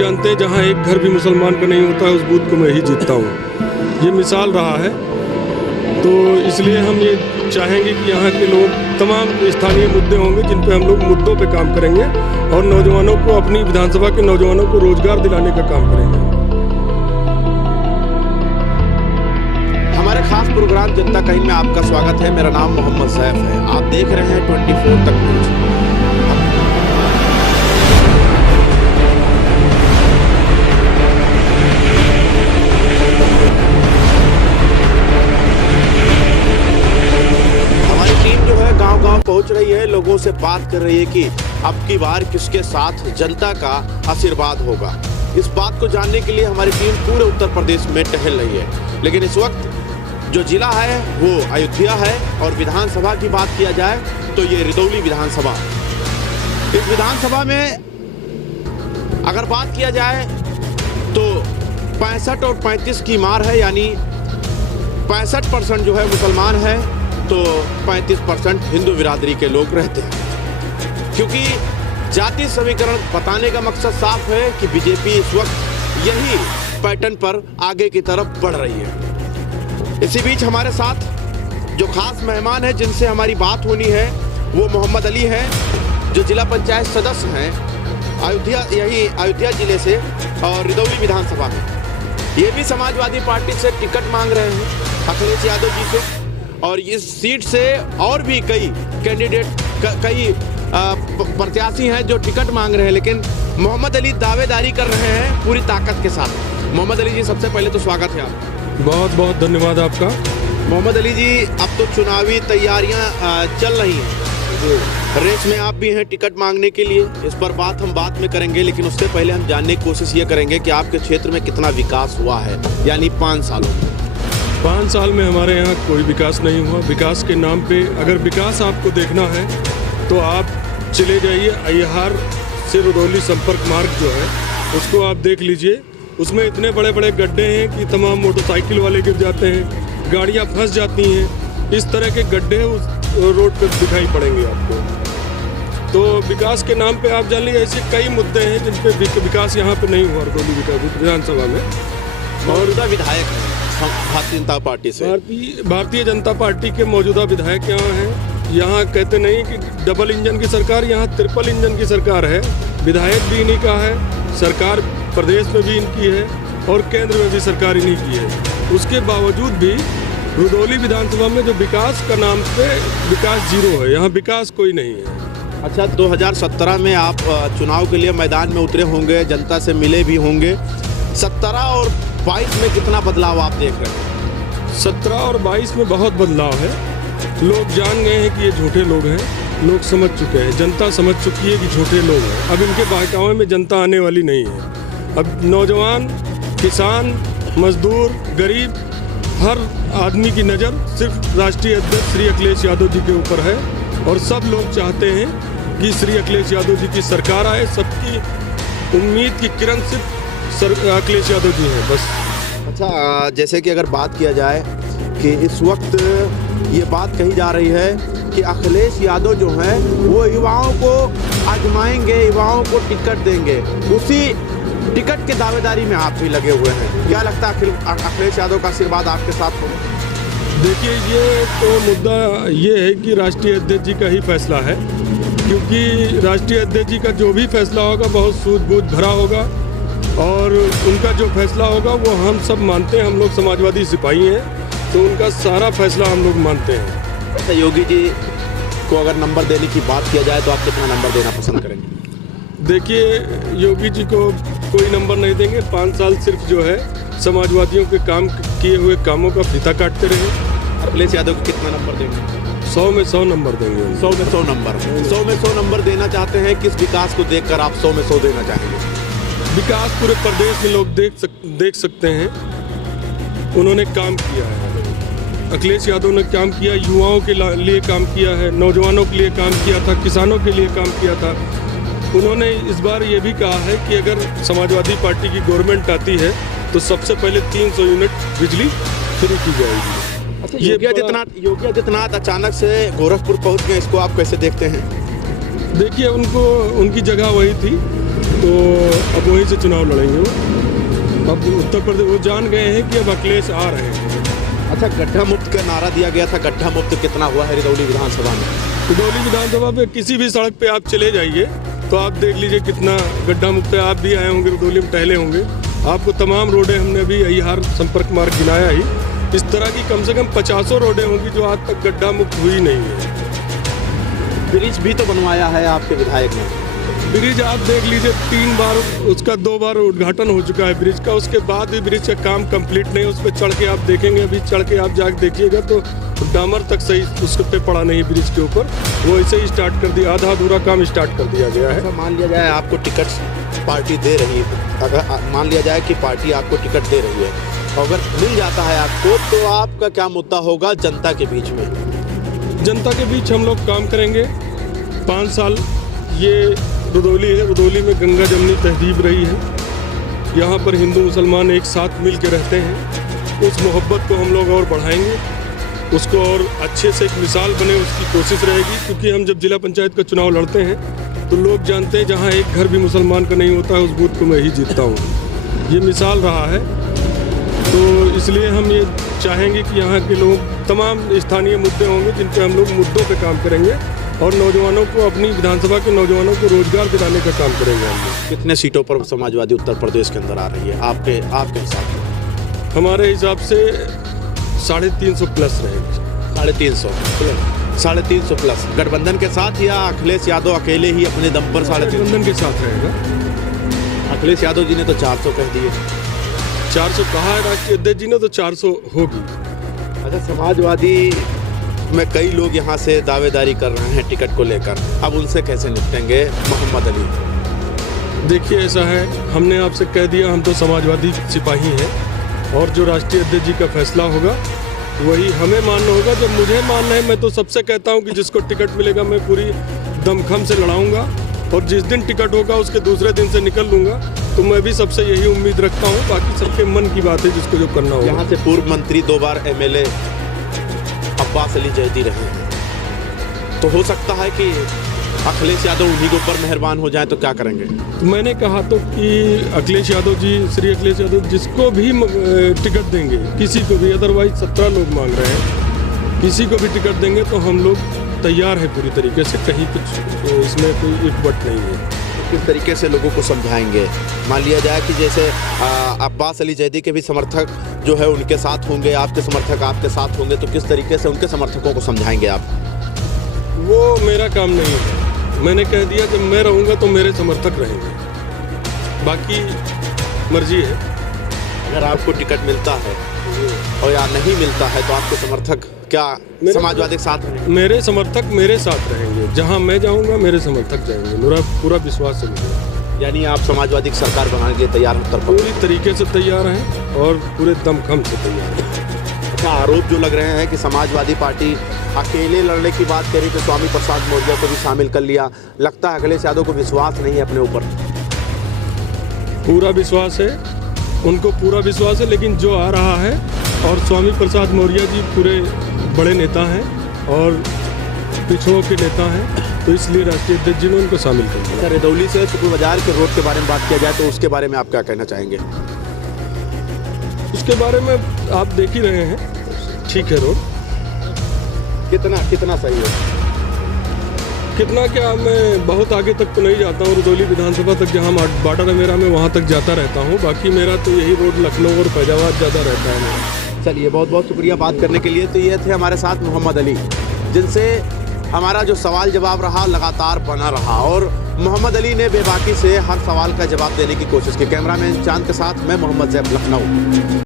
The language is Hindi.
जानते हैं जहाँ एक घर भी मुसलमान का नहीं होता है उस बूथ को मैं ही जीतता हूँ। ये मिसाल रहा है। तो इसलिए हम ये चाहेंगे कि यहाँ के लोग तमाम स्थानीय मुद्दे होंगे जिन पे हम लोग मुद्दों पे काम करेंगे और नौजवानों को, अपनी विधानसभा के नौजवानों को रोजगार दिलाने का काम करेंगे। हमारे खास प्रोग्राम जनता कहीं में आपका स्वागत है। मेरा नाम मोहम्मद सैफ है। आप देख रहे हैं 24 तक न्यूज। हमारी टीम जो है गांव-गांव पहुंच रही है, लोगों से बात कर रही है कि अब की बार किसके साथ जनता का आशीर्वाद होगा। इस बात को जानने के लिए हमारी टीम पूरे उत्तर प्रदेश में टहल रही है। लेकिन इस वक्त जो जिला है वो अयोध्या है और विधानसभा की बात किया जाए तो ये रिदौली विधानसभा। इस विधानसभा में अगर बात किया जाए तो 65 और 35 की मार है, यानी 65% जो है मुसलमान है तो 35% हिंदू बिरादरी के लोग रहते हैं। क्योंकि जाति समीकरण बताने का मकसद साफ है कि बीजेपी इस वक्त यही पैटर्न पर आगे की तरफ बढ़ रही है। इसी बीच हमारे साथ जो खास मेहमान हैं जिनसे हमारी बात होनी है वो मोहम्मद अली हैं, जो जिला पंचायत सदस्य हैं अयोध्या जिले से और रिदौली विधानसभा में। ये भी समाजवादी पार्टी से टिकट मांग रहे हैं अखिलेश यादव जी से, और इस सीट से और भी कई कैंडिडेट कई प्रत्याशी हैं जो टिकट मांग रहे हैं। लेकिन मोहम्मद अली दावेदारी कर रहे हैं पूरी ताकत के साथ। मोहम्मद अली जी, सबसे पहले तो स्वागत है आपका। बहुत बहुत धन्यवाद आपका। मोहम्मद अली जी, अब तो चुनावी तैयारियां चल रही हैं, रेस में आप भी हैं टिकट मांगने के लिए। इस पर बात हम बाद में करेंगे, लेकिन उससे पहले हम जानने की कोशिश ये करेंगे कि आपके क्षेत्र में कितना विकास हुआ है, यानी 5 सालों में। 5 साल में हमारे यहाँ कोई विकास नहीं हुआ। विकास के नाम पे अगर विकास आपको देखना है तो आप चले जाइए अय्याहार से रुदौली संपर्क मार्ग जो है उसको आप देख लीजिए। उसमें इतने बड़े बड़े गड्ढे हैं कि तमाम मोटरसाइकिल वाले गिर जाते हैं, गाड़ियाँ फंस जाती हैं। इस तरह के गड्ढे उस रोड पर दिखाई पड़ेंगे आपको। तो विकास के नाम पे आप जान लीजिए ऐसे कई मुद्दे हैं जिन पे विकास यहाँ पे नहीं हुआ रुदौली विधानसभा में। मौजूदा विधायक हैं भारतीय जनता पार्टी से। भारतीय जनता पार्टी के मौजूदा विधायक यहाँ हैं। यहाँ कहते नहीं कि डबल इंजन की सरकार, यहाँ ट्रिपल इंजन की सरकार है। विधायक भी इन्हीं का है, सरकार प्रदेश में भी इनकी है और केंद्र में भी सरकार इन्हीं की है। उसके बावजूद भी रुदौली विधानसभा में जो विकास का नाम पे विकास जीरो है, यहाँ विकास कोई नहीं है। अच्छा, 2017 में आप चुनाव के लिए मैदान में उतरे होंगे, जनता से मिले भी होंगे। 17 और 22 में कितना बदलाव आप देख रहे हैं? 17 और 22 में बहुत बदलाव है। लोग जान गए हैं कि ये झूठे लोग हैं, लोग समझ चुके हैं, जनता समझ चुकी है कि झूठे लोग हैं। अब इनके बहकावे में जनता आने वाली नहीं है। अब नौजवान, किसान, मजदूर, गरीब, हर आदमी की नज़र सिर्फ राष्ट्रीय अध्यक्ष श्री अखिलेश यादव जी के ऊपर है और सब लोग चाहते हैं कि श्री अखिलेश यादव जी की सरकार आए। सबकी उम्मीद की किरण सिर्फ अखिलेश यादव जी हैं बस। अच्छा, जैसे कि अगर बात किया जाए कि इस वक्त ये बात कही जा रही है कि अखिलेश यादव जो हैं वो युवाओं को आजमाएंगे, युवाओं को टिकट देंगे, उसी टिकट के दावेदारी में आप भी लगे हुए हैं। क्या लगता है अखिलेश यादव का आशीर्वाद आपके साथ होगा? देखिए, ये तो मुद्दा ये है कि राष्ट्रीय अध्यक्ष जी का ही फैसला है, क्योंकि राष्ट्रीय अध्यक्ष जी का जो भी फैसला होगा बहुत सूझबूझ भरा होगा और उनका जो फैसला होगा वो हम सब मानते हैं। हम लोग समाजवादी सिपाही हैं तो उनका सारा फैसला हम लोग मानते हैं। अच्छा, योगी जी को अगर नंबर देने की बात किया जाए तो आप कितना नंबर देना पसंद करेंगे? देखिए, योगी जी को कोई नंबर नहीं देंगे। 5 साल सिर्फ जो है समाजवादियों के काम किए हुए कामों का फीता काटते रहे। अखिलेश यादव को कितना नंबर देंगे? 100 में 100 नंबर देंगे। 100 में 100 नंबर। 100 में 100 नंबर देना चाहते हैं। किस विकास को देखकर आप 100 में 100 देना चाहेंगे? विकास पूरे प्रदेश में लोग देख सकते हैं। उन्होंने काम किया है, अखिलेश यादव ने काम किया, युवाओं के लिए काम किया है, नौजवानों के लिए काम किया था, किसानों के लिए काम किया था। उन्होंने इस बार ये भी कहा है कि अगर समाजवादी पार्टी की गवर्नमेंट आती है तो सबसे पहले 300 यूनिट बिजली फ्री की जाएगी। अच्छा, योगी आदित्यनाथ अचानक से गोरखपुर पहुंच गए, इसको आप कैसे देखते हैं? देखिए, उनकी जगह वही थी तो अब वहीं से चुनाव लड़ेंगे वो। अब उत्तर प्रदेश वो जान गए हैं कि अब अखिलेश आ रहे हैं। अच्छा, गड्ढा मुक्त का नारा दिया गया था, गड्ढा मुक्त कितना हुआ है रदौली विधानसभा में? रदौली विधानसभा पे किसी भी सड़क पे आप चले जाइए तो आप देख लीजिए कितना गड्ढा मुक्त है। आप भी आए होंगे, रदौली में टहले होंगे, आपको तमाम रोडें हमने अभी अहिहार संपर्क मार्ग गिनाया ही, इस तरह की कम से कम 50 रोडें होंगी जो आज तक गड्ढा मुक्त हुई नहीं है। ब्रिज भी तो बनवाया है आपके विधायक ने। ब्रिज आप देख लीजिए 3 बार उसका 2 बार उद्घाटन हो चुका है ब्रिज का, उसके बाद भी ब्रिज का काम कंप्लीट नहीं। उस पर चढ़ के आप देखेंगे, अभी चढ़ के आप जाके देखिएगा तो डामर तक सही उस पे पड़ा नहीं ब्रिज के ऊपर, वो ऐसे ही स्टार्ट कर दिया, आधा अधूरा काम स्टार्ट कर दिया गया है। मान लिया जाए आपको टिकट पार्टी दे रही है, अगर मान लिया जाए कि पार्टी आपको टिकट दे रही है, अगर मिल जाता है आपको, तो आपका क्या मुद्दा होगा जनता के बीच में? जनता के बीच हम लोग काम करेंगे। 5 साल ये रदौली है, रदौली में गंगा जमनी तहजीब रही है, यहाँ पर हिंदू मुसलमान एक साथ मिल के रहते हैं। उस मोहब्बत को हम लोग और बढ़ाएंगे, उसको और अच्छे से एक मिसाल बने उसकी कोशिश रहेगी। क्योंकि हम जब जिला पंचायत का चुनाव लड़ते हैं तो लोग जानते हैं जहाँ एक घर भी मुसलमान का नहीं होता है उस बूथ को मैं ही जीतता हूँ। ये मिसाल रहा है, तो इसलिए हम ये चाहेंगे कि यहाँ के लोग, तमाम स्थानीय मुद्दे होंगे जिन पर हम लोग मुद्दों पे काम करेंगे और नौजवानों को, अपनी विधानसभा के नौजवानों को रोजगार दिलाने का काम करेंगे हम लोग। कितने सीटों पर समाजवादी उत्तर प्रदेश के अंदर आ रही है आपके हिसाब से? हमारे हिसाब से 350 प्लस रहेगी। 350 प्लस गठबंधन के साथ, या अखिलेश यादव अकेले ही अपने दम पर? गठबंधन के साथ रहेगा। अखिलेश यादव जी ने तो 400 कह दिए। 400 कहा है राष्ट्रीय अध्यक्ष जी ने, तो 400 होगी। अच्छा, समाजवादी में कई लोग यहाँ से दावेदारी कर रहे हैं टिकट को लेकर, अब उनसे कैसे निपटेंगे मोहम्मद अली? देखिए ऐसा है, हमने आपसे कह दिया हम तो समाजवादी सिपाही हैं और जो राष्ट्रीय अध्यक्ष जी का फैसला होगा वही हमें मानना होगा। जब मुझे मानना है, मैं तो सबसे कहता हूँ कि जिसको टिकट मिलेगा मैं पूरी दमखम से लड़ाऊंगा, और जिस दिन टिकट होगा उसके दूसरे दिन से निकल लूँगा। तो मैं भी सबसे यही उम्मीद रखता हूँ, बाकी सबके मन की बात है जिसको जो करना होगा। यहाँ से पूर्व मंत्री 2 बार MLA अब्बास अली जैदी रहे हैं, तो हो सकता है कि अखिलेश यादव उन्हीं के ऊपर मेहरबान हो जाए, तो क्या करेंगे? तो मैंने कहा तो कि अखिलेश यादव जी, श्री अखिलेश यादव जिसको भी टिकट देंगे, किसी को भी, अदरवाइज 17 लोग मांग रहे हैं, किसी को भी टिकट देंगे तो हम लोग तैयार है पूरी तरीके से, कहीं कुछ इसमें कोई इकबट नहीं है। किस तरीके से लोगों को समझाएंगे? मान लिया जाए कि जैसे अब्बास अली जैदी के भी समर्थक जो है उनके साथ होंगे, आपके समर्थक आपके साथ होंगे, तो किस तरीके से उनके समर्थकों को समझाएंगे आप? वो मेरा काम नहीं है, मैंने कह दिया जब मैं रहूँगा तो मेरे समर्थक रहेंगे, बाकी मर्जी है। अगर आपको टिकट मिलता है और या नहीं मिलता है तो आपके समर्थक क्या समाजवादी के साथ रहेंगे? मेरे समर्थक मेरे साथ रहेंगे, जहां मैं जाऊंगा मेरे समर्थक जाएंगे, मेरा पूरा विश्वास है मुझे। यानी आप समाजवादी की सरकार बनाने के लिए तैयार हैं? पूरी तरीके से तैयार हैं और पूरे दमखम से तैयार हैं। अच्छा, आरोप जो लग रहे हैं कि समाजवादी पार्टी अकेले लड़ने की बात करी तो स्वामी प्रसाद मौर्य को भी शामिल कर लिया, लगता है अखिलेश यादव को विश्वास नहीं है अपने ऊपर? पूरा विश्वास है, उनको पूरा विश्वास है, लेकिन जो आ रहा है, और स्वामी प्रसाद मौर्य जी पूरे बड़े नेता हैं और पिछड़ों के नेता हैं, तो इसलिए राष्ट्रीय अध्यक्ष जी ने उनको शामिल कर दिया। रदौली से शुक्र बाजार के रोड के बारे में बात किया जाए तो उसके बारे में आप क्या कहना चाहेंगे? उसके बारे में आप देख ही रहे हैं, ठीक है रोड। कितना सही है? कितना क्या, मैं बहुत आगे तक तो नहीं जाता हूँ, रदौली विधानसभा तक जहाँ बॉर्डर है मेरा, मैं वहाँ तक जाता रहता हूँ, बाकी मेरा तो यही रोड लखनऊ और फैजाबाद ज़्यादा रहता है मेरा। चलिए, बहुत बहुत शुक्रिया बात करने के लिए। तो ये थे हमारे साथ मोहम्मद अली, जिनसे हमारा जो सवाल जवाब रहा लगातार बना रहा, और मोहम्मद अली ने बेबाकी से हर सवाल का जवाब देने की कोशिश की। कैमरामैन चांद के साथ मैं मोहम्मद ज़ैब, लखनऊ।